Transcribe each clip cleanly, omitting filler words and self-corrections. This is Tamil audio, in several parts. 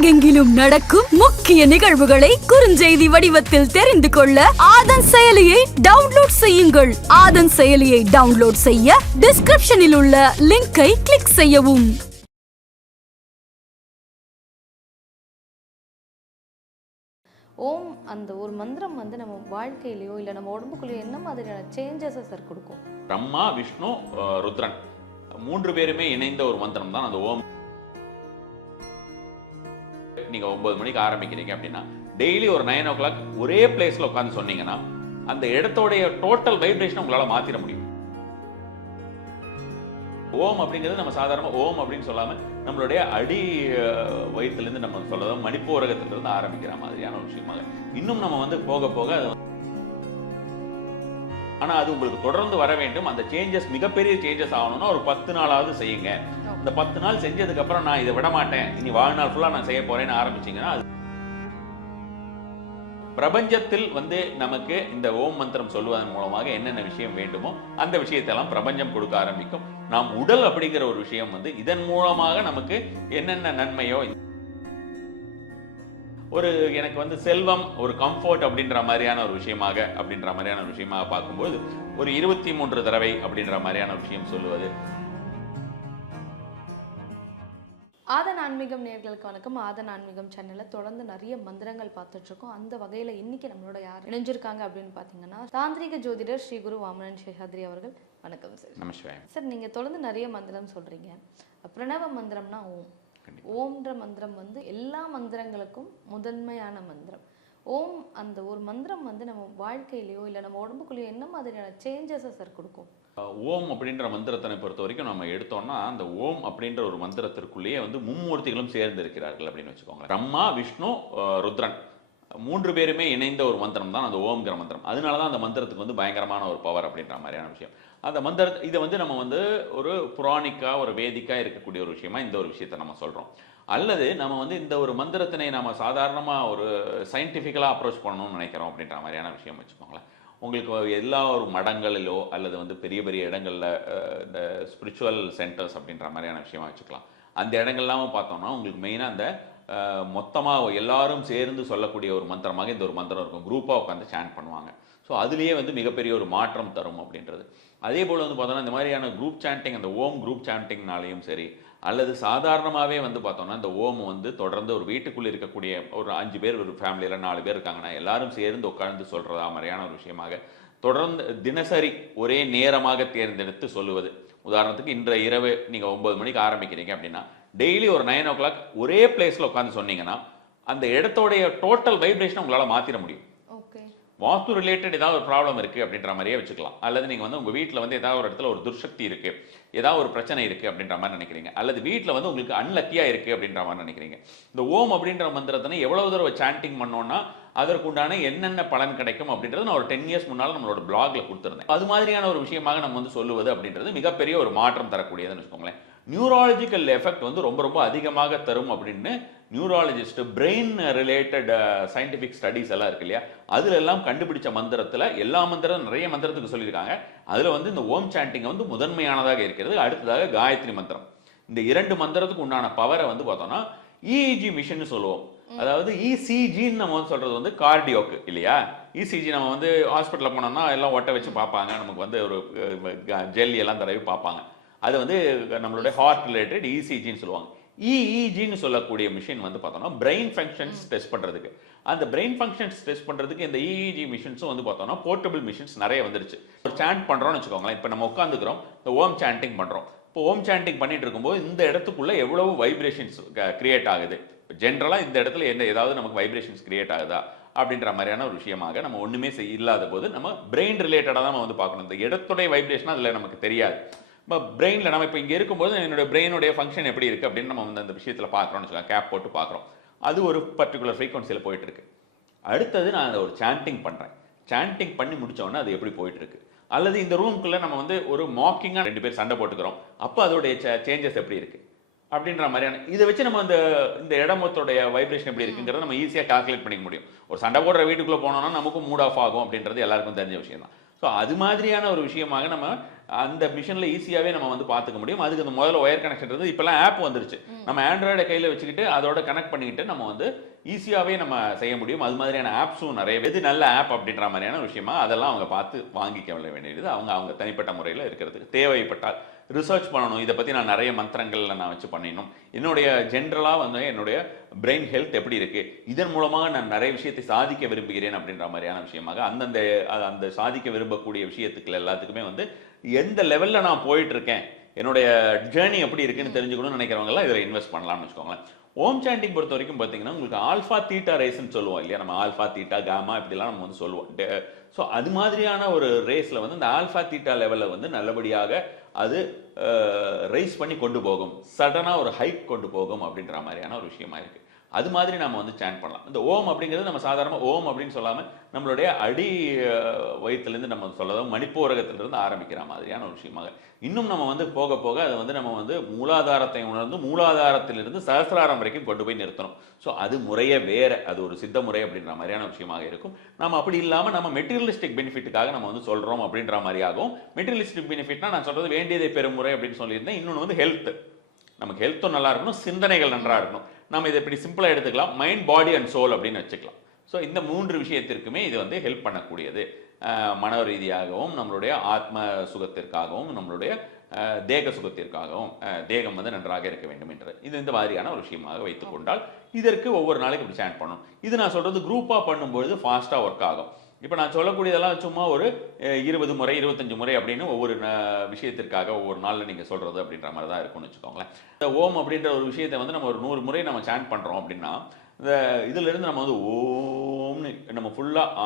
உலகெங்கிலும் நடக்கும் முக்கிய நிகழ்வுகளை குறுஞ்செய்தி வடிவத்தில் தெரிந்து கொள்ள ஆதன் செயலியை டவுன்லோட் செய்யுங்கள். ஆதன் செயலியை டவுன்லோட் செய்ய டிஸ்கிரிப்ஷனில் உள்ள லிங்கை கிளிக் செய்யவும். ஓம் அந்த ஒரு மந்திரம் வந்து நம்ம வாழ்க்கையிலையோ இல்லை நம்ம உடம்புக்குள்ளேயோ என்ன மாதிரியான சேஞ்சஸை சார் கொடுக்கும்? பிரம்மா, விஷ்ணு, ருத்ரன் 3 பேருமே இணைந்த ஒரு மந்திரம் தான் அந்த ஓம். நீங்க 9 மணிக்கு ஆரம்பிக்கிறீங்க அப்படின்னா டெய்லி ஒரு 9 o'clock ஒரே பிளேஸ்ல உட்காந்து சொன்னீங்கன்னா அந்த இடத்தோடைய டோட்டல் வைப்ரேஷன் உங்களால மாத்திர முடியும். ஓம் அப்படிங்கிறது நம்ம சாதாரண ஓம் அப்படின்னு சொல்லாம நம்மளுடைய அடி வயிற்றுலேருந்து நம்ம சொல்லலாம் மணிப்பூரகத்திலிருந்து ஆரம்பிக்கிற மாதிரியான ஒரு விஷயமாக இன்னும் நம்ம வந்து போக போக ஆனா அது உங்களுக்கு தொடர்ந்து வர வேண்டும். அந்த சேஞ்சஸ் மிகப்பெரிய சேஞ்சஸ் ஆகணும்னா ஒரு 10 நாளாவது செய்யுங்க. இந்த 10 நாள் செஞ்சதுக்கு அப்புறம் நான் இதை விட மாட்டேன், இனி வாழ்நாள் ஃபுல்லா நான் செய்ய போறேன்னு ஆரம்பிச்சீங்கன்னா பிரபஞ்சத்தில் வந்து நமக்கு இந்த ஓம் மந்திரம் சொல்லுவதன் மூலமாக என்னென்ன விஷயம் வேண்டுமோ அந்த விஷயத்தெல்லாம் பிரபஞ்சம் கொடுக்க ஆரம்பிக்கும். நாம் உடல் அப்படிங்கிற ஒரு விஷயம் வந்து இதன் மூலமாக நமக்கு என்னென்ன நன்மையோ ஒரு எனக்கு வந்து செல்வம் ஒரு கம்ஃபர்ட் அப்படின்ற மாதிரியான ஒரு விஷயமாக பார்க்கும்போது ஒரு 23 தடவை அப்படின்ற மாதிரியான விஷயம் சொல்லுவது. ஆதன் ஆன்மீகம் நேயர்களுக்கு வணக்கம். ஆதன் ஆன்மீகம் சேனல்ல தொடர்ந்து நிறைய மந்திரங்கள் பார்த்துட்டு இருக்கோம். அந்த வகையில இன்னைக்கு நம்மளோட யார் இணைஞ்சிருக்காங்க அப்படின்னு பாத்தீங்கன்னா தாந்திரிக ஜோதிடர் ஸ்ரீ குரு வாமனன் சேஷாத்ரி அவர்கள். வணக்கம் சார். நமஸ்காரம் சார். நீங்க தொடர்ந்து நிறைய மந்திரம் சொல்றீங்க. பிரணவ மந்திரம்னா ஓம். ஓம்ன்ற மந்திரம் வந்து எல்லா மந்திரங்களுக்கும் முதன்மையான மந்திரம். ஓம் அந்த ஒரு மந்திரம் வந்து நம்ம வாழ்க்கையிலையோ இல்லை நம்ம உடம்புக்குள்ளேயோ என்ன மாதிரியான சேஞ்சஸை சார் கொடுக்கும்? ஓம் அப்படின்ற மந்திரத்தினை பொறுத்த வரைக்கும் நம்ம எடுத்தோம்னா அந்த ஓம் அப்படின்ற ஒரு மந்திரத்திற்குள்ளேயே வந்து மும்மூர்த்திகளும் சேர்ந்து இருக்கிறார்கள் அப்படின்னு வச்சுக்கோங்க. பிரம்மா, விஷ்ணு, ருத்ரன் 3 பேருமே இணைந்த ஒரு மந்திரம் தான் அந்த ஓம்ங்கிற மந்திரம். அதனாலதான் அந்த மந்திரத்துக்கு வந்து பயங்கரமான ஒரு பவர் அப்படின்ற மாதிரியான விஷயம். அந்த மந்திர இதை வந்து நம்ம வந்து ஒரு புராணிக்கா ஒரு வேதிக்கா இருக்கக்கூடிய ஒரு விஷயமா இந்த ஒரு விஷயத்தை நம்ம சொல்றோம். அல்லது நம்ம வந்து இந்த ஒரு மந்திரத்தினை நம்ம சாதாரணமா ஒரு சயின்டிஃபிக்கலா அப்ரோச் பண்ணணும்னு நினைக்கிறோம் அப்படின்ற மாதிரியான விஷயம் வச்சுக்கோங்களேன். உங்களுக்கு எல்லா ஒரு மடங்களிலோ அல்லது வந்து பெரிய பெரிய இடங்கள்ல இந்த ஸ்பிரிச்சுவல் சென்டர்ஸ் அப்படின்ற மாதிரியான விஷயமா வச்சுக்கலாம். அந்த இடங்கள்லாம் பார்த்தோம்னா உங்களுக்கு மெயினாக அந்த மொத்தமாக எல்லாரும் சேர்ந்து சொல்லக்கூடிய ஒரு மந்திரமாக இந்த ஒரு மந்திரம் இருக்கும். குரூப்பாக உட்காந்து சாண்ட் பண்ணுவாங்க. ஸோ அதுலேயே வந்து மிகப்பெரிய ஒரு மாற்றம் தரும் அப்படின்றது. அதே போல் வந்து பார்த்தோம்னா இந்த மாதிரியான குரூப் சாண்டிங் அந்த ஓம் குரூப் சாண்டிங்னாலையும் சரி அல்லது சாதாரணமாகவே வந்து பார்த்தோம்னா இந்த ஓம் வந்து தொடர்ந்து ஒரு வீட்டுக்குள்ளே இருக்கக்கூடிய ஒரு 5 பேர் ஒரு ஃபேமிலியில் 4 பேர் இருக்காங்கன்னா எல்லாரும் சேர்ந்து உட்கார்ந்து சொல்கிறதா மாதிரியான ஒரு விஷயமாக தொடர்ந்து தினசரி ஒரே நேரமாக தேர்ந்தெடுத்து சொல்லுவது. உதாரணத்துக்கு இன்றைய இரவு நீங்கள் 9 மணிக்கு ஆரம்பிக்கிறீங்க அப்படின்னா டெய்லி ஒரு 9 o'clock ஒரே பிளேஸில் உட்காந்து சொன்னீங்கன்னா அந்த இடத்தோடைய டோட்டல் வைப்ரேஷனை உங்களால் மாற்றிட முடியும். வாஸ்து ரிலேட்டட் ஏதாவது ஒரு ப்ராப்ளம் இருக்குது அப்படின்ற மாதிரியே வச்சுக்கலாம். அல்லது நீங்கள் வந்து உங்கள் வீட்டில் வந்து ஏதாவது ஒரு இடத்துல ஒரு துர்சக்தி இருக்குது, ஏதாவது ஒரு பிரச்சனை இருக்குது அப்படின்ற மாதிரி நினைக்கிறீங்க, அல்லது வீட்டில் வந்து உங்களுக்கு அன்லக்கியாக இருக்குது அப்படின்ற மாதிரி நினைக்கிறீங்க. இந்த ஓம் அப்படின்ற மந்திரத்தினை எவ்வளவு தடவை சாண்டிங் பண்ணோன்னா அதற்குண்டான என்னென்ன பலன் கிடைக்கும் அப்படின்றது நான் ஒரு 10 years முன்னால் நம்மளோட பிளாக்ல கொடுத்துருந்தேன். அது மாதிரியான ஒரு விஷயமாக நம்ம வந்து சொல்லுவது அப்படின்றது மிகப்பெரிய ஒரு மாற்றம் தரக்கூடியதுன்னு வச்சுக்கோங்களேன். நியூராலஜிக்கல் எஃபெக்ட் வந்து ரொம்ப ரொம்ப அதிகமாக தரும் அப்படின்னு neurologist brain related scientific studies எல்லாம் இருக்கு இல்லையா, அதுல எல்லாம் கண்டுபிடிச்ச மந்திரத்தில் எல்லா மந்திரம் நிறைய மந்திரத்துக்கு சொல்லியிருக்காங்க. அதுல வந்து இந்த ஓம் சாண்டிங் வந்து முதன்மையானதாக இருக்கிறது. அடுத்ததாக காயத்ரி மந்திரம். இந்த 2 மந்திரத்துக்கு உண்டான பவரை வந்து பார்த்தோம்னா இஇஜி மிஷன் சொல்லுவோம். அதாவது இசிஜின்னு நம்ம வந்து சொல்றது வந்து கார்டியோக்கு இல்லையா. இசிஜி நம்ம வந்து ஹாஸ்பிட்டலில் போனோம்னா எல்லாம் ஒட்ட வச்சு பார்ப்பாங்க, நமக்கு வந்து ஒரு ஜெல்லி எல்லாம் தடவி பார்ப்பாங்க. அது வந்து நம்மளுடைய ஹார்ட் ரிலேட்டட் இசிஜின்னு சொல்லுவாங்க. இஇஜின்னு சொல்லக்கூடிய மிஷின் வந்து பார்த்தோம்னா பிரெயின் ஃபங்க்ஷன்ஸ் டெஸ்ட் பண்ணுறதுக்கு. அந்த பிரெயின் ஃபங்க்ஷன்ஸ் டெஸ்ட் பண்ணுறதுக்கு இந்த இஇஜி மிஷின்ஸும் வந்து பார்த்தோம்னா போர்ட்டபிள் மிஷின்ஸ் நிறைய வந்துருச்சு. ஒரு சாண்ட் பண்ணுறோம்னு வச்சுக்கோங்களேன். இப்போ நம்ம உட்காந்துக்கிறோம், இந்த ஓம் சாண்டிங் பண்ணுறோம். இப்போ ஓம் சாண்டிங் பண்ணிட்டு இருக்கும்போது இந்த இடத்துக்குள்ள எவ்வளவு வைப்ரேஷன்ஸ் கிரியேட் ஆகுது, ஜென்ரலாக இந்த இடத்துல ஏதாவது நமக்கு வைப்ரேஷன்ஸ் கிரியேட் ஆகுதா அப்படின்ற மாதிரியான ஒரு விஷயமாக நம்ம ஒன்றுமே இல்லாத போது நம்ம பிரெயின் ரிலேட்டடாக தான் நம்ம வந்து பார்க்கணும். இந்த இடத்துடைய வைப்ரேஷன் அதில் நமக்கு தெரியாது. இப்போ பிரெயினில் நம்ம இப்போ இங்கே இருக்கும்போது என்னோட பிரெயினுடைய ஃபங்க்ஷன் எப்படி இருக்குது அப்படின்னு நம்ம வந்து அந்த விஷயத்தில் பார்க்குறோம்னு வச்சுக்கலாம். கேப் போட்டு பார்க்குறோம், அது ஒரு பர்டிகுலர் ஃப்ரீக்வன்சியில் போயிட்டு இருக்கு. அடுத்தது நான் அதை ஒரு சாண்டிங் பண்ணுறேன். சாண்டிங் பண்ணி முடித்தோடனே அது எப்படி போயிட்டு இருக்கு. அல்லது இந்த ரூம்குள்ளே நம்ம வந்து ஒரு மாக்கிங்காக 2 பேர் சண்டை போட்டுக்கிறோம், அப்போ அதோடைய சேஞ்சஸ் எப்படி இருக்குது அப்படின்ற மாதிரியான இதை வச்சு நம்ம இந்த இடமத்தோடைய வைப்ரேஷன் எப்படி இருக்குங்கிறத நம்ம ஈஸியாக கால்குலேட் பண்ணிக்க முடியும். ஒரு சண்டை போடுற வீட்டுக்குள்ளே போனோம்னா நமக்கும் மூட் ஆஃப் ஆகும் அப்படின்றது எல்லாருக்கும் தெரிஞ்ச விஷயம் தான். ஸோ அது மாதிரியான ஒரு விஷயமாக நம்ம அந்த மிஷினில் ஈஸியாகவே நம்ம வந்து பார்த்துக்க முடியும். அதுக்கு அந்த முதல்ல ஒயர் கனெக்ஷன் இருந்து இப்போலாம் ஆப் வந்துருச்சு. நம்ம ஆண்ட்ராய்டை கையில் வச்சுக்கிட்டு அதோட கனெக்ட் பண்ணிக்கிட்டு நம்ம வந்து ஈஸியாகவே நம்ம செய்ய முடியும். அது மாதிரியான ஆப்ஸும் நிறைய எது நல்ல ஆப் அப்படின்ற மாதிரியான விஷயமா அதெல்லாம் அவங்க பார்த்து வாங்கிக்க வேண்டியது அவங்க தனிப்பட்ட முறையில் இருக்கிறதுக்கு தேவைப்பட்டால் ரிசர்ச் பண்ணணும். இதை பற்றி நான் நிறைய மந்திரங்களில் நான் வச்சு பண்ணிடணும். என்னுடைய ஜென்ரலாக வந்து என்னுடைய பிரெயின் ஹெல்த் எப்படி இருக்குது, இதன் மூலமாக நான் நிறைய விஷயத்தை சாதிக்க விரும்புகிறேன் அப்படின்ற மாதிரியான விஷயமாக அந்த சாதிக்க விரும்பக்கூடிய விஷயத்துக்கு எல்லாத்துக்குமே வந்து எந்த லெவலில் நான் போயிட்டு இருக்கேன், என்னுடைய ஜேர்னி எப்படி இருக்குன்னு தெரிஞ்சுக்கணும்னு நினைக்கிறவங்கலாம் இதில் இன்வெஸ்ட் பண்ணலாம்னு வச்சுக்கோங்களேன். ஓம் சாண்டிங் பொறுத்த வரைக்கும் பார்த்தீங்கன்னா உங்களுக்கு ஆல்ஃபா தீட்டா ரேஸ்ன்னு சொல்லுவோம் இல்லையா, நம்ம ஆல்ஃபா தீட்டா காமா இப்படிலாம் நம்ம வந்து சொல்லுவோம். ஸோ அது மாதிரியான ஒரு ரேஸில் வந்து இந்த ஆல்ஃபா தீட்டா லெவலில் வந்து நல்லபடியாக அது ரைஸ் பண்ணி கொண்டு போகும், சடனாக ஒரு ஹைக் கொண்டு போகும் அப்படின்ற மாதிரியான ஒரு விஷயமா இருக்குது. அது மாதிரி நம்ம வந்து சேன் பண்ணலாம். இந்த ஓம் அப்படிங்கிறது நம்ம சாதாரணமாக ஓம் அப்படின்னு சொல்லாமல் நம்மளுடைய அடி வயிற்றுலேருந்து நம்ம சொல்லலாம் மணிப்பூரகத்திலிருந்து ஆரம்பிக்கிற மாதிரியான ஒரு விஷயமாக இன்னும் நம்ம வந்து போக போக அதை வந்து நம்ம வந்து மூலாதாரத்தை உணர்ந்து மூலாதாரத்திலிருந்து சகசிராரம் வரைக்கும் கொண்டு போய் நிறுத்தணும். ஸோ அது முறையே வேற, அது ஒரு சித்த முறை அப்படின்ற மாதிரியான விஷயமாக இருக்கும். நம்ம அப்படி இல்லாமல் நம்ம மெட்டீரியலிஸ்டிக் பெனிஃபிட்டுக்காக நம்ம வந்து சொல்கிறோம் அப்படின்ற மாதிரியாகவும், மெட்டீரியலிஸ்டிக் பெனிஃபிட்னா நான் சொல்கிறது வேண்டியதை பெறும் முறை அப்படின்னு சொல்லியிருந்தேன். இன்னொன்று வந்து ஹெல்த், நமக்கு ஹெல்த்தும் நல்லா இருக்கணும், சிந்தனைகள் நன்றாக இருக்கணும். நம்ம இதை இப்படி சிம்பிளாக எடுத்துக்கலாம், மைண்ட் பாடி அண்ட் சோல் அப்படின்னு வச்சுக்கலாம். ஸோ இந்த 3 விஷயத்திற்குமே இது வந்து ஹெல்ப் பண்ணக்கூடியது. மன ரீதியாகவும் நம்மளுடைய ஆத்ம சுகத்திற்காகவும் நம்மளுடைய தேக சுகத்திற்காகவும் தேகம் வந்து நன்றாக இருக்க வேண்டும் என்று இந்த மாதிரியான ஒரு விஷயமாக வைத்துக் கொண்டால் இதற்கு ஒவ்வொரு நாளைக்கு இப்படி சேன் பண்ணணும். இது நான் சொல்கிறது குரூப்பாக பண்ணும்பொழுது ஃபாஸ்ட்டாக ஒர்க் ஆகும். இப்போ நான் சொல்லக்கூடியதெல்லாம் சும்மா ஒரு 20 முறை 25 முறை அப்படின்னு ஒவ்வொரு விஷயத்திற்காக ஒவ்வொரு நாளில் நீங்கள் சொல்கிறது அப்படின்ற மாதிரி தான் இருக்கும்னு வச்சுக்கோங்களேன். இந்த ஓம் அப்படின்ற ஒரு விஷயத்தை வந்து நம்ம ஒரு 100 முறை நம்ம சேன் பண்ணுறோம் அப்படின்னா இந்த இதிலிருந்து நம்ம வந்து ஓம்னு நம்ம ஃபுல்லாக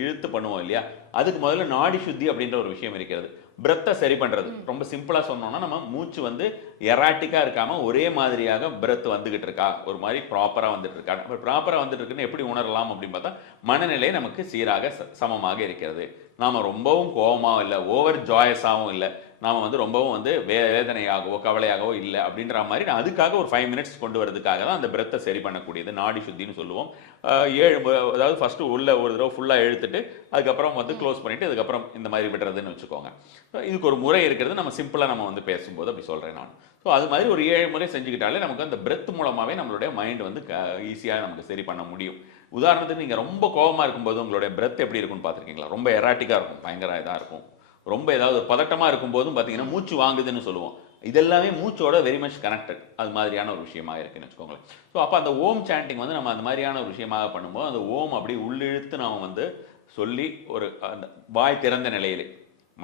இழுத்து பண்ணுவோம் இல்லையா, அதுக்கு முதல்ல நாடி சுத்தி அப்படின்ற ஒரு விஷயம் இருக்கிறது. பிரெத்தை சரி பண்ணுறது ரொம்ப சிம்பிளாக சொன்னோம்னா நம்ம மூச்சு வந்து எராட்டிக்காக இருக்காமல் ஒரே மாதிரியாக பிரெத் வந்துகிட்டு இருக்கா, ஒரு மாதிரி ப்ராப்பராக வந்துட்டு இருக்கா. அப்போ ப்ராப்பராக வந்துட்டு இருக்குன்னு எப்படி உணரலாம் அப்படின்னு பார்த்தா மனநிலை நமக்கு சீராக சமமாக இருக்கிறது. நாம் ரொம்பவும் கோபமாகவும் இல்லை, ஓவர் ஜாயஸாகவும் இல்லை, நாம் வந்து ரொம்பவும் வந்து வேதனையாகவோ கவலையாகவோ இல்லை அப்படின்ற மாதிரி நான் அதுக்காக ஒரு 5 மினிட்ஸ் கொண்டு வரதுக்காக தான் அந்த பிரெத்தை சரி பண்ணக்கூடியது நாடி சுத்தின்னு சொல்லுவோம். 7 அதாவது ஃபஸ்ட்டு உள்ள ஒரு தடவை ஃபுல்லாக இழுத்துட்டு அதுக்கப்புறம் வந்து க்ளோஸ் பண்ணிவிட்டு அதுக்கப்புறம் இந்த மாதிரி விடுறதுன்னு வச்சுக்கோங்க. இதுக்கு ஒரு முறை இருக்கிறது, நம்ம சிம்பிளாக நம்ம வந்து பேசும்போது அப்படி சொல்கிறேன் நான். ஸோ அது மாதிரி ஒரு 7 முறை செஞ்சுக்கிட்டாலே நமக்கு அந்த பிரெத் மூலமாகவே நம்மளுடைய மைண்ட் வந்து ஈஸியாக நமக்கு சரி பண்ண முடியும். உதாரணத்துக்கு நீங்கள் ரொம்ப கோபமாக இருக்கும்போது உங்களுடைய பிரெத் எப்படி இருக்குன்னு பார்த்துருக்கீங்களா? ரொம்ப எராட்டிக்காக இருக்கும், பயங்கர இதாக இருக்கும். ரொம்ப ஏதாவது பதட்டமாக இருக்கும்போதும் பார்த்தீங்கன்னா மூச்சு வாங்குதுன்னு சொல்லுவோம். இதெல்லாமே மூச்சோட வெரி மச் கனெக்டட். அது மாதிரியான ஒரு விஷயமாக இருக்குன்னு வச்சுக்கோங்களேன். ஸோ அப்போ அந்த ஓம் சாண்டிங் வந்து நம்ம அந்த மாதிரியான ஒரு விஷயமாக பண்ணும்போது அந்த ஓம் அப்படி உள்ளிழுத்து நாம் வந்து சொல்லி ஒரு அந்த வாய் திறந்த நிலையிலே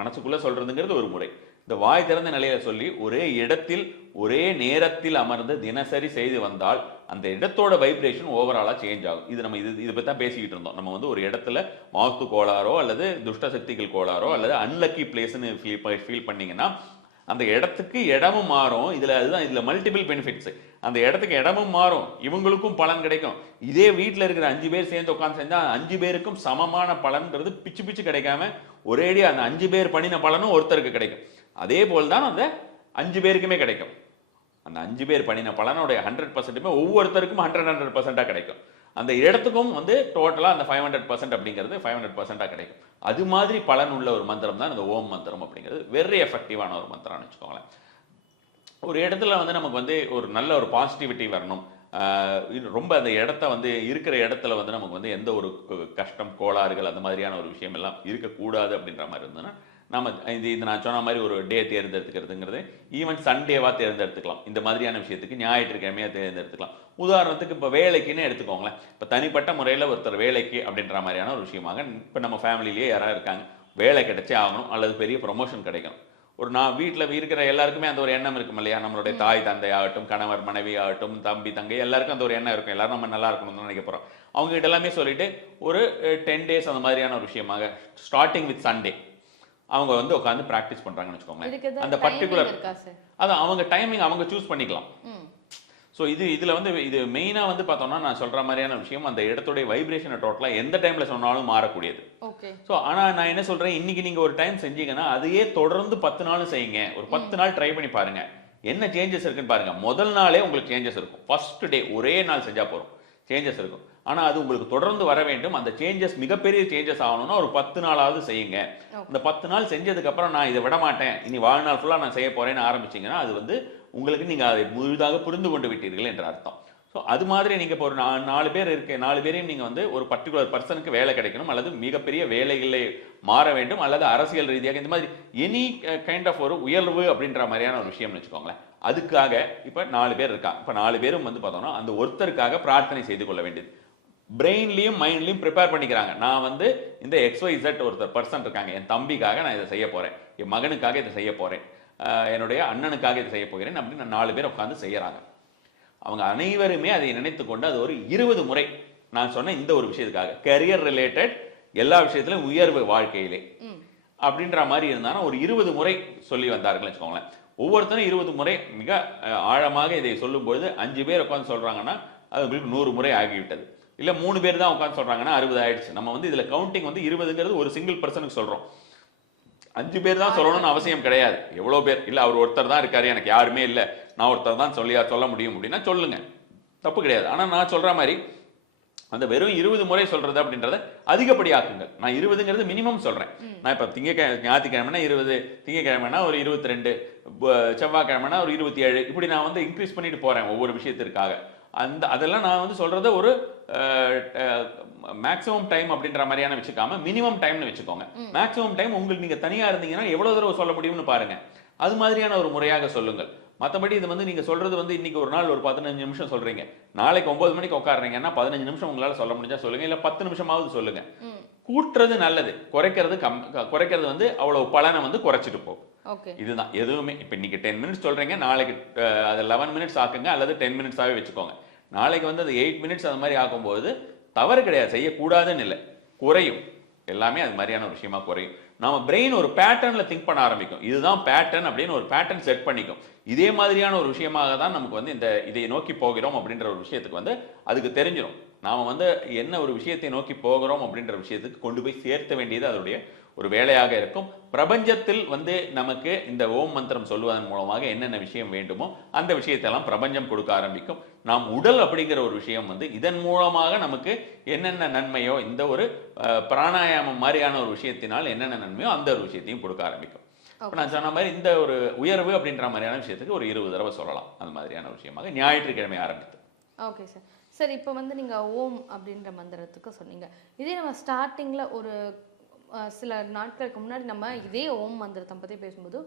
மனசுக்குள்ளே சொல்கிறதுங்கிறது ஒரு முறை. இந்த வாய் திறந்த நிலையில சொல்லி ஒரே இடத்தில் ஒரே நேரத்தில் அமர்ந்து தினசரி செய்து வந்தால் அந்த இடத்தோட வைப்ரேஷன் ஓவராலாக சேஞ்ச் ஆகும். இது நம்ம இதை பற்றி தான் பேசிக்கிட்டு இருந்தோம். நம்ம வந்து ஒரு இடத்துல வாஸ்து கோளாரோ அல்லது துஷ்ட சக்திகள் கோளாரோ அல்லது அன்லக்கி பிளேஸ்ன்னு ஃபீல் பண்ணீங்கன்னா அந்த இடத்துக்கு இடமும் மாறும். இதில் மல்டிபிள் பெனிஃபிட்ஸ். அந்த இடத்துக்கு இடமும் மாறும், இவங்களுக்கும் பலன் கிடைக்கும். இதே வீட்டில் இருக்கிற 5 பேர் சேர்ந்து உட்காந்து செஞ்சால் 5 பேருக்கும் சமமான பலன்கிறது பிச்சு பிச்சு கிடைக்காம ஒரேடி அந்த 5 பேர் பண்ணின பலனும் ஒருத்தருக்கு கிடைக்கும். அதே போல் தான் அந்த 5 பேருக்குமே கிடைக்கும். அந்த 5 பேர் பண்ணின பலனுடைய 100%மே ஒவ்வொருத்தருக்கும் 100% கிடைக்கும். அந்த இடத்துக்கும் வந்து டோட்டலாக அந்த 500% அப்படிங்கிறது 500% கிடைக்கும். அது மாதிரி பலன் உள்ள ஒரு மந்திரம் தான் இந்த ஓம் மந்திரம் அப்படிங்கிறது. வெரி எஃபெக்டிவான ஒரு மந்திரம்னு வச்சுக்கோங்களேன். ஒரு இடத்துல வந்து நமக்கு வந்து ஒரு நல்ல ஒரு பாசிட்டிவிட்டி வரணும். ரொம்ப அந்த இடத்த வந்து இருக்கிற இடத்துல வந்து நமக்கு வந்து எந்த ஒரு கஷ்டம் கோளாறுகள் அந்த மாதிரியான ஒரு விஷயம் எல்லாம் இருக்கக்கூடாது அப்படின்ற மாதிரி இருந்ததுன்னா நம்ம இது நான் சொன்ன மாதிரி ஒரு டே தேர்ந்தெடுத்துக்கிறதுங்கிறது ஈவன் சண்டேவாக தேர்ந்தெடுத்துக்கலாம். இந்த மாதிரியான விஷயத்துக்கு ஞாயிற்றுக்கிழமையாக தேர்ந்தெடுத்துக்கலாம். உதாரணத்துக்கு இப்போ வேலைக்குன்னு எடுத்துக்கோங்களேன். இப்போ தனிப்பட்ட முறையில் ஒருத்தர் வேலைக்கு அப்படின்ற மாதிரியான ஒரு விஷயமாக இப்போ நம்ம ஃபேமிலியிலேயே யாராவது இருக்காங்க, வேலை கிடைச்சே ஆகணும் அல்லது பெரிய ப்ரொமோஷன் கிடைக்கணும். நான் வீட்டில் இருக்கிற எல்லாருக்குமே அந்த ஒரு எண்ணம் இருக்கும் இல்லையா? நம்மளுடைய தாய் தந்தை ஆகட்டும், கணவர் மனைவி ஆகட்டும், தம்பி தங்கை எல்லாருக்கும் அந்த ஒரு எண்ணம் இருக்கும். எல்லாரும் நம்ம நல்லா இருக்கணும்னு நினைக்க போகிறோம். அவங்க கிட்ட எல்லாமே சொல்லிட்டு ஒரு 10 டேஸ் அந்த மாதிரியான ஒரு விஷயமாக ஸ்டார்டிங் வித் சண்டே அவங்க வந்து உட்காந்து ப்ராக்டிஸ் பண்றாங்கன்னு வச்சுக்கோங்களேன். அந்த பர்டிகுலர் அதான் அவங்க டைமிங் அவங்க சூஸ் பண்ணிக்கலாம். ஸோ இதுல வந்து இது மெயினா வந்து பார்த்தோம்னா நான் சொல்ற மாதிரியான விஷயம் அந்த இடத்துடைய வைப்ரேஷனை டோட்டலாக எந்த டைம்ல சொன்னாலும் மாறக்கூடியது. ஸோ ஆனால் நான் என்ன சொல்றேன், இன்னைக்கு நீங்க ஒரு டைம் செஞ்சீங்கன்னா அதையே தொடர்ந்து 10 நாள் செய்யுங்க. ஒரு 10 நாள் ட்ரை பண்ணி பாருங்க என்ன சேஞ்சஸ் இருக்குன்னு பாருங்க. முதல் நாளே உங்களுக்கு சேஞ்சஸ் இருக்கும். ஃபர்ஸ்ட் டே ஒரே நாள் செஞ்சா போறோம். சேஞ்சஸ் இருக்கும். ஆனா அது உங்களுக்கு தொடர்ந்து வர வேண்டும். அந்த சேஞ்சஸ் மிகப்பெரிய சேஞ்சஸ் ஆகணும்னா ஒரு 10 நாளாவது செய்யுங்க. இந்த 10 நாள் செஞ்சதுக்கு அப்புறம் நான் இதை விட மாட்டேன், இனி வாழ்நாள் ஃபுல்லா நான் செய்ய போறேன்னு ஆரம்பிச்சீங்கன்னா அது வந்து உங்களுக்கு நீங்க அதை முழுதாக புரிந்து கொண்டு விட்டீர்கள் என்ற அர்த்தம். ஸோ அது மாதிரி நீங்க இப்போ ஒரு 4 பேர் இருக்கு, 4 பேரையும் நீங்க வந்து ஒரு பர்டிகுலர் பர்சனுக்கு வேலை கிடைக்கணும், அல்லது மிகப்பெரிய வேலைகளை மாற வேண்டும், அல்லது அரசியல் ரீதியாக இந்த மாதிரி எனி கைண்ட் ஆஃப் ஒரு உயர்வு அப்படின்ற மாதிரியான ஒரு விஷயம்னு வச்சுக்கோங்களேன். அதுக்காக இப்ப 4 பேர் இருக்காங்க. இப்ப 4 பேரும் வந்து பார்த்தோம்னா அந்த ஒருத்தருக்காக பிரார்த்தனை செய்து கொள்ள வேண்டியது. பிரெயின்லயும் மைண்ட்லயும் ப்ரிப்பேர் பண்ணிக்கிறாங்க. நான் வந்து இந்த XYZ ஒருத்தர் பர்சன் இருக்காங்க, என் தம்பிக்காக நான் இதை செய்ய போறேன், என் மகனுக்காக இதை செய்ய போறேன், என்னுடைய அண்ணனுக்காக இதை செய்ய போகிறேன் அப்படின்னு 4 பேர் உட்காந்து செய்யறாங்க. அவங்க அனைவருமே அதை நினைத்து கொண்டு அது ஒரு 20 முறை நான் சொன்ன இந்த ஒரு விஷயத்துக்காக கரியர் ரிலேட்டட் எல்லா விஷயத்திலும் உயர்வு வாழ்க்கையிலே அப்படின்ற மாதிரி இருந்தாலும் ஒரு 20 முறை சொல்லி வந்தார்கள் வச்சுக்கோங்களேன். ஒவ்வொருத்தரும் 20 முறை மிக ஆழமாக இதை சொல்லும்போது 5 பேர் உட்காந்து சொல்றாங்கன்னா அது உங்களுக்கு 100 முறை ஆகிவிட்டது. இல்ல 3 பேர் தான் உட்காந்து சொல்றாங்கன்னா 60 ஆயிடுச்சு. நம்ம வந்து இதுல கவுண்டிங் வந்து 20ங்கிறது ஒரு சிங்கிள் பர்சனுக்கு சொல்றோம். 5 பேர் தான் சொல்லணும்னு அவசியம் கிடையாது. எவ்வளவு பேர் இல்ல அவர் ஒருத்தர் தான் இருக்காரு, எனக்கு யாருமே இல்ல, நான் ஒருத்தர் தான் சொல்ல முடியும் அப்படின்னா சொல்லுங்க, தப்பு கிடையாது. ஆனா நான் சொல்ற மாதிரி அந்த வெறும் 20 முறை சொல்றது அப்படின்றத அதிகப்படியாக்குங்கள். நான் 20ங்கிறது மினிமம் சொல்றேன். நான் இப்ப ஞாயிற்றுக்கிழமைனா 20, திங்கக்கிழமைனா ஒரு 22, செவ்வாய்க்கிழமைனா ஒரு 27, இப்படி நான் வந்து இன்க்ரீஸ் பண்ணிட்டு போறேன் ஒவ்வொரு விஷயத்திற்காக. அதெல்லாம் நான் வந்து சொல்றது ஒரு மேக்ஸிமம் டைம் அப்படின்ற மாதிரியான வச்சுக்காம மினிமம் டைம்னு வச்சுக்கோங்க. மேக்ஸிமம் டைம் உங்களுக்கு நீங்க தனியா இருந்தீங்கன்னா எவ்வளவு தடவை சொல்ல முடியும்னு பாருங்க. அது மாதிரியான ஒரு முறையாக சொல்லுங்கள். மற்றபடி இது வந்து நீங்க சொல்றது வந்து இன்னைக்கு ஒரு நாள் ஒரு 15 நிமிஷம் சொல்றீங்க, நாளைக்கு 9 மணிக்கு உட்காடுறீங்கன்னா 15 நிமிஷம் உங்களால சொல்ல முடிஞ்சா சொல்லுங்க, இல்ல 10 நிமிஷமாவது சொல்லுங்க. கூட்டுறது நல்லது, குறைக்கிறது வந்து அவ்வளவு பலனை வந்து குறைச்சிட்டு போகும். இதுதான் எதுவுமே. இப்ப இன்னைக்கு 10 மினிட்ஸ் சொல்றீங்க, நாளைக்கு அது 11 மினிட்ஸ் ஆக்குங்க, அல்லது 10 மினிட்ஸாவே வச்சுக்கோங்க. நாளைக்கு வந்து அது 8 மினிட்ஸ் அது மாதிரி ஆக்கும்போது தவறு கிடையாது, செய்யக்கூடாதுன்னு இல்லை, குறையும். எல்லாமே அது மாதிரியான ஒரு விஷயமா குறையும். நம்ம பிரெயின் ஒரு பேட்டர்ன்ல திங்க் பண்ண ஆரம்பிக்கும். இதுதான் பேட்டர்ன் அப்படின்னு ஒரு பேட்டர்ன் செட் பண்ணிக்கும். இதே மாதிரியான ஒரு விஷயமாக தான் நமக்கு வந்து இதை நோக்கி போகிறோம் அப்படின்ற ஒரு விஷயத்துக்கு வந்து அதுக்கு தெரிஞ்சிடும். நாம வந்து என்ன ஒரு விஷயத்தை நோக்கி போகிறோம் அப்படின்ற விஷயத்துக்கு கொண்டு போய் சேர்த்த வேண்டியது அதனுடைய ஒரு வேலையாக இருக்கும். பிரபஞ்சத்தில் வந்து நமக்கு இந்த ஓம் மந்திரம் சொல்வதன் மூலமாக என்னென்ன விஷயம் வேண்டுமோ அந்த விஷயத்தெல்லாம் பிரபஞ்சம் கொடுக்க ஆரம்பிக்கும். நாம் உடல் அப்படிங்கிற ஒரு விஷயம் வந்து இதன் மூலமாக நமக்கு என்னென்ன நன்மையோ, இந்த ஒரு பிராணாயாமம் மாதிரியான ஒரு விஷயத்தினால் என்னென்ன நன்மையோ அந்த ஒரு விஷயத்தையும் கொடுக்க ஆரம்பிக்கும். நான் சொன்ன மாதிரி இந்த ஒரு உயர்வு அப்படின்ற மாதிரியான விஷயத்துக்கு ஒரு 20 தடவை சொல்லலாம். அது மாதிரியான விஷயமாக ஞாயிற்றுக்கிழமை ஆரம்பித்து. Okay sir. சார் இப்போ வந்து நீங்க ஓம் அப்படின்ற மந்திரத்துக்கு சொன்னீங்க. இதே நம்ம ஸ்டார்டிங்ல ஒரு சில நாட்களுக்கு முன்னாடி நம்ம இதே ஓம் மந்திரத்தை பத்தி பேசும்போது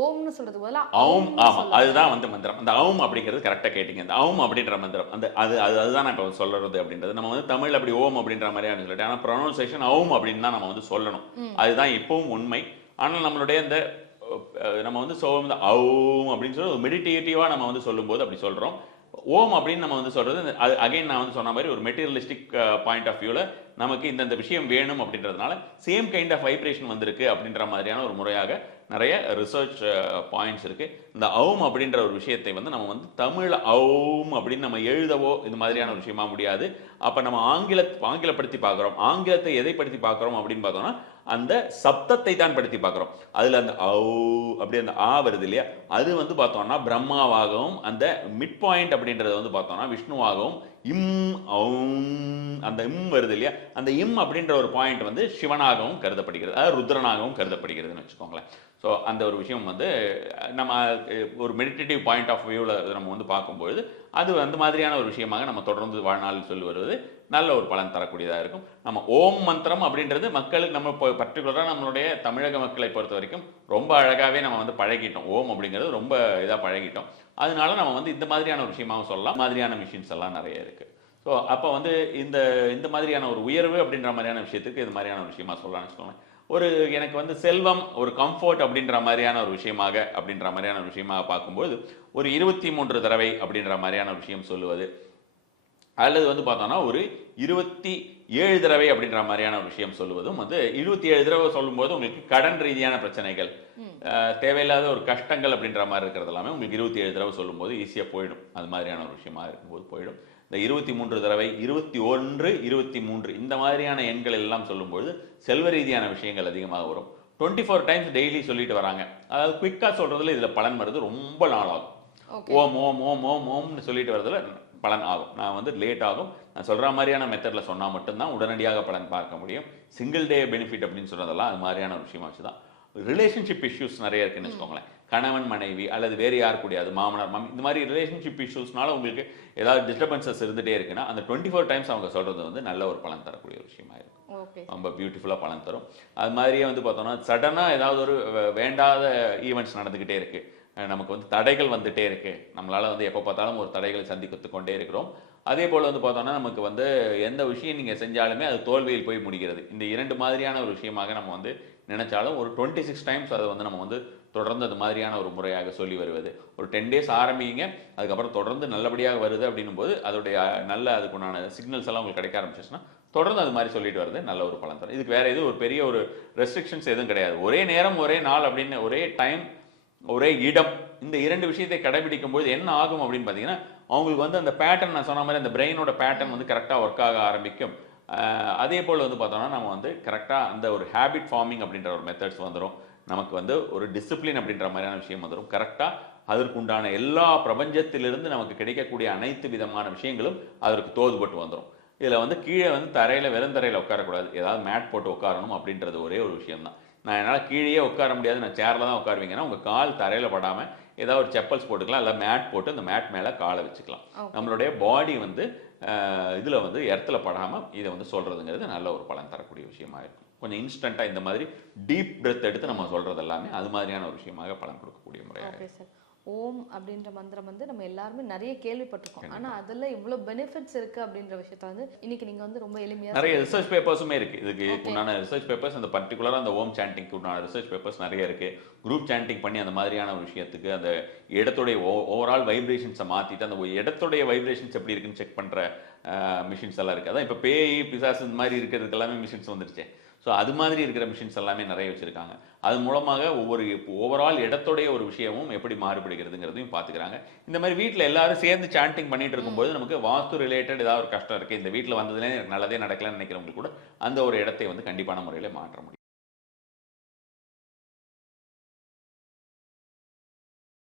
ஓம்னு சொல்றது போல ஓம், ஆமா அதுதான் வந்து மந்திரம். அந்த ஓம் அப்படிங்கிறது கரெக்டா கேட்டீங்க. அந்த ஓம் அப்படின்ற மந்திரம் அந்த அதுதான் நான் இப்போ சொல்றது அப்படின்றது. நம்ம வந்து தமிழ் அப்படி ஓம் அப்படின்ற மாதிரியான சொல்லிட்டு, ஆனா ப்ரொனன்சியேஷன் ஓம் அப்படின்னு தான் நம்ம வந்து சொல்லணும். அதுதான் இப்பவும் உண்மை. ஆனால் நம்மளுடைய இந்த நம்ம வந்து ஓம் அப்படின்னு சொல்லி மெடிடேட்டிவா நம்ம வந்து சொல்லும்போது அப்படி சொல்றோம். ஓம் அப்படின்னு நம்ம வந்து சொல்றது அகைன் நான் வந்து சொன்ன மாதிரி ஒரு மெட்டீரியலிஸ்டிக் பாயிண்ட் ஆஃப் வியூல நமக்கு இந்த விஷயம் வேணும் அப்படின்றதுனால சேம் கைண்ட் ஆஃப் வைப்ரேஷன் வந்திருக்கு அப்படின்ற மாதிரியான ஒரு முறையாக நிறைய ரிசர்ச் பாயிண்ட்ஸ் இருக்கு. இந்த ஓம் அப்படின்ற ஒரு விஷயத்தை வந்து நம்ம வந்து தமிழ் ஓம் அப்படின்னு நம்ம எழுதவோ இது மாதிரியான ஒரு விஷயமா முடியாது. அப்ப நம்ம ஆங்கிலப்படுத்தி பார்க்கிறோம். ஆங்கிலத்தை எதை படுத்தி பார்க்கிறோம் அப்படின்னு பார்த்தோம்னா அந்த சப்தத்தை தான் படுத்தி பார்க்கிறோம். அதுல அந்த அப்படி அந்த வருது இல்லையா, அது வந்து பார்த்தோம்னா பிரம்மாவாகவும், அந்த மிட் பாயிண்ட் அப்படின்றது வந்து பார்த்தோம்னா விஷ்ணுவாகவும், அந்த வருது இல்லையா, அந்த அப்படின்ற ஒரு பாயிண்ட் வந்து சிவனாகவும் கருதப்படுகிறது, அதாவது ருத்ரனாகவும் கருதப்படுகிறதுன்னு வச்சுக்கோங்களேன். ஸோ அந்த ஒரு விஷயம் வந்து நம்ம ஒரு மெடிடேட்டிவ் பாயிண்ட் ஆஃப் வியூவில் நம்ம வந்து பார்க்கும்பொழுது அது அந்த மாதிரியான ஒரு விஷயமாக நம்ம தொடர்ந்து வாழ்நாளில் சொல்லி வருவது நல்ல ஒரு பலன் தரக்கூடியதாக இருக்கும். நம்ம ஓம் மந்திரம் அப்படின்றது மக்களுக்கு நம்ம பர்டிகுலராக நம்மளுடைய தமிழக மக்களை பொறுத்த வரைக்கும் ரொம்ப அழகாகவே நம்ம வந்து பழகிட்டோம். ஓம் அப்படிங்கிறது ரொம்ப இதாக பழகிட்டோம். அதனால நம்ம வந்து இந்த மாதிரியான ஒரு விஷயமாகவும் சொல்லலாம். மாதிரியான மிஷின்ஸ் எல்லாம் நிறைய இருக்கு. ஸோ அப்போ வந்து இந்த மாதிரியான ஒரு உயர்வு அப்படின்ற மாதிரியான விஷயத்துக்கு இது மாதிரியான ஒரு விஷயமா சொல்லலாம்னு வச்சுக்கோங்க. ஒரு எனக்கு வந்து செல்வம், ஒரு கம்ஃபர்ட் அப்படின்ற மாதிரியான ஒரு விஷயமாக பார்க்கும்போது ஒரு 23 தடவை அப்படின்ற மாதிரியான விஷயம் சொல்லுவது, அல்லது வந்து பார்த்தோம்னா ஒரு 27 தடவை அப்படின்ற மாதிரியான ஒரு விஷயம் சொல்லுவதும் வந்து 27 தடவை சொல்லும்போது உங்களுக்கு கடன் ரீதியான பிரச்சனைகள், தேவையில்லாத ஒரு கஷ்டங்கள் அப்படின்ற மாதிரி இருக்கிறது எல்லாமே உங்களுக்கு 27 தடவை சொல்லும்போது ஈஸியாக போயிடும். அது மாதிரியான ஒரு விஷயமா இருக்கும்போது போயிடும். இந்த 23 தடவை, 21, 23 இந்த மாதிரியான எண்கள் எல்லாம் சொல்லும்போது செல்வ ரீதியான விஷயங்கள் அதிகமாக வரும். 24 டைம்ஸ் டெய்லி சொல்லிட்டு வராங்க. அதாவது குயிக்காக சொல்றதுல இதுல பலன் வருது, ரொம்ப நாளாகும். ஓம் ஓம் ஓம் ஓம் ஓம்னு சொல்லிட்டு வரதுல பலன் ஆகும். நான் வந்து லேட் ஆகும், நான் சொல்கிற மாதிரியான மெத்தடில் சொன்னால் மட்டும்தான் உடனடியாக பலன் பார்க்க முடியும். சிங்கிள் டே பெனிஃபிட் அப்படின்னு சொல்கிறதெல்லாம் அது மாதிரியான ஒரு விஷயமா வச்சு தான். ரிலேஷன்ஷிப் இஷ்யூஸ் நிறைய இருக்குன்னு வச்சுக்கோங்களேன். கணவன் மனைவி அல்லது வேறு யார் கூடியாது, மாமனார் மாமி, இந்த மாதிரி ரிலேஷன்ஷிப் இஷ்யூஸ்னால உங்களுக்கு ஏதாவது டிஸ்டர்பன்சஸ் இருந்துகிட்டே இருக்குன்னா அந்த 24 டைம்ஸ் அவங்க சொல்கிறது வந்து நல்ல ஒரு பலன் தரக்கூடிய ஒரு விஷயமா இருக்கும். ரொம்ப பியூட்டிஃபுல்லாக பலன் தரும். அது மாதிரியே வந்து பார்த்தோம்னா சடனாக ஏதாவது ஒரு வேண்டாத ஈவெண்ட்ஸ் நடந்துக்கிட்டே இருக்குது, நமக்கு வந்து தடைகள் வந்துகிட்டே இருக்குது, நம்மளால் வந்து எப்போ பார்த்தாலும் ஒரு தடைகளை சந்தித்து கொண்டே இருக்கிறோம். அதே போல் வந்து பார்த்தோம்னா நமக்கு வந்து எந்த விஷயம் நீங்கள் செஞ்சாலுமே அது தோல்வியில் போய் முடிகிறது. இந்த 2 மாதிரியான ஒரு விஷயமாக நம்ம வந்து நினைச்சாலும் ஒரு 26 டைம்ஸ் அதை வந்து நம்ம வந்து தொடர்ந்து அது மாதிரியான ஒரு முறையாக சொல்லி வருவது. ஒரு 10 டேஸ் ஆரம்பிங்க, அதுக்கப்புறம் தொடர்ந்து நல்லபடியாக வருது அப்படின்னும் போது அதோடைய நல்ல அதுக்குண்டான சிக்னல்ஸ் எல்லாம் உங்களுக்கு கிடைக்க ஆரம்பிச்சிச்சுன்னா தொடர்ந்து அது மாதிரி சொல்லிட்டு வருது நல்ல ஒரு பலன் தரும். இதுக்கு வேற எதுவும் ஒரு பெரிய ஒரு ரெஸ்ட்ரிக்ஷன்ஸ் எதுவும் கிடையாது. ஒரே நேரம் ஒரே நாள் அப்படின்னு ஒரே டைம் ஒரே இடம், இந்த 2 விஷயத்தை கடைபிடிக்கும் போது என்ன ஆகும் அப்படின்னு பார்த்தீங்கன்னா அவங்களுக்கு வந்து அந்த பேட்டர்ன், நான் சொன்ன மாதிரி அந்த பிரெயினோட பேட்டர்ன் வந்து கரெக்டாக ஒர்க் ஆக ஆரம்பிக்கும். அதே போல் வந்து பார்த்தோம்னா நம்ம வந்து கரெக்டாக அந்த ஒரு ஹேபிட் ஃபார்மிங் அப்படின்ற ஒரு மெத்தட்ஸ் வந்துடும். நமக்கு வந்து ஒரு டிசிப்ளின் அப்படின்ற மாதிரியான விஷயம் வந்துடும். கரெக்டாக அதற்குண்டான எல்லா பிரபஞ்சத்திலிருந்து நமக்கு கிடைக்கக்கூடிய அனைத்து விதமான விஷயங்களும் அதற்கு தோதுபட்டு வந்துடும். இதில் வந்து கீழே வந்து தரையில் வெறும் தரையில் உட்காரக்கூடாது, ஏதாவது மேட் போட்டு உட்காரணும் அப்படின்றது ஒரே ஒரு விஷயம் தான். நான் என்னால் கீழேயே உட்கார முடியாது, நான் சேரில் தான் உட்காருவீங்கன்னா உங்கள் கால் தரையில் படாமல் ஏதாவது ஒரு செப்பல்ஸ் போட்டுக்கலாம், இல்லை மேட் போட்டு அந்த மேட் மேலே காலை வச்சுக்கலாம். நம்மளுடைய பாடி வந்து இதில் வந்து இடத்துல படாமல் இதை வந்து சொல்கிறதுங்கிறது நல்ல ஒரு பலன் தரக்கூடிய விஷயமா இருக்கும். கொஞ்சம் இன்ஸ்டண்ட்டாக இந்த மாதிரி டீப் பிரெத் எடுத்து நம்ம சொல்கிறது எல்லாமே அது மாதிரியான ஒரு விஷயமாக பலன் கொடுக்கக்கூடிய முறையாக. ஓம் அப்படின்ற மந்திரம் வந்து நம்ம எல்லாருமே நிறைய கேள்விப்பட்டிருக்கோம். ஆனா அதுல இவ்வளவு பெனிஃபிட்ஸ் இருக்கு அப்படின்ற விஷயத்த வந்து இன்னைக்கு நீங்க வந்து ரொம்ப எளிமையா நிறைய ரிசர்ச் பேப்பர்ஸுமே இருக்கு. இதுக்கு உண்டான ரிசர்ச் பேப்பர்ஸ் அந்த பர்டிகுலரா அந்த ஓம் சாண்டிங்க்கு உண்டான ரிசர்ச் பேப்பர்ஸ் நிறைய இருக்கு. குரூப் சாண்டிங் பண்ணி அந்த மாதிரியான ஒரு விஷயத்துக்கு அந்த இடத்துடைய ஓவரால் வைப்ரேஷன்ஸை மாத்திட்டு அந்த இடத்துடைய வைப்ரேஷன்ஸ் எப்படி இருக்குன்னு செக் பண்ற மிஷின்ஸ் எல்லாம் இருக்கு. அதான் இப்போ பேய் பிசாசு இந்த மாதிரி இருக்கிறதுக்கு எல்லாமே மிஷின்ஸ் வந்துருச்சு. ஸோ அது மாதிரி இருக்கிற மிஷின்ஸ் எல்லாமே நிறைய வச்சுருக்காங்க. அது மூலமாக ஒவ்வொரு ஓவரால் இடத்துடைய ஒரு விஷயமும் எப்படி மாறுபடுகிறதுங்கிறதையும் பார்த்துக்கிறாங்க. இந்த மாதிரி வீட்டில் எல்லாரும் சேர்ந்து சாண்டிங் பண்ணிட்டு இருக்கும்போது நமக்கு வாஸ்து ரிலேட்டட் ஏதாவது ஒரு கஷ்டம் இருக்குது, இந்த வீட்டில் வந்ததுலேயே எனக்கு நல்லதே நடக்கலன்னு நினைக்கிறவங்களுக்கு கூட அந்த ஒரு இடத்தை வந்து கண்டிப்பான முறையில் மாற்ற முடியும்.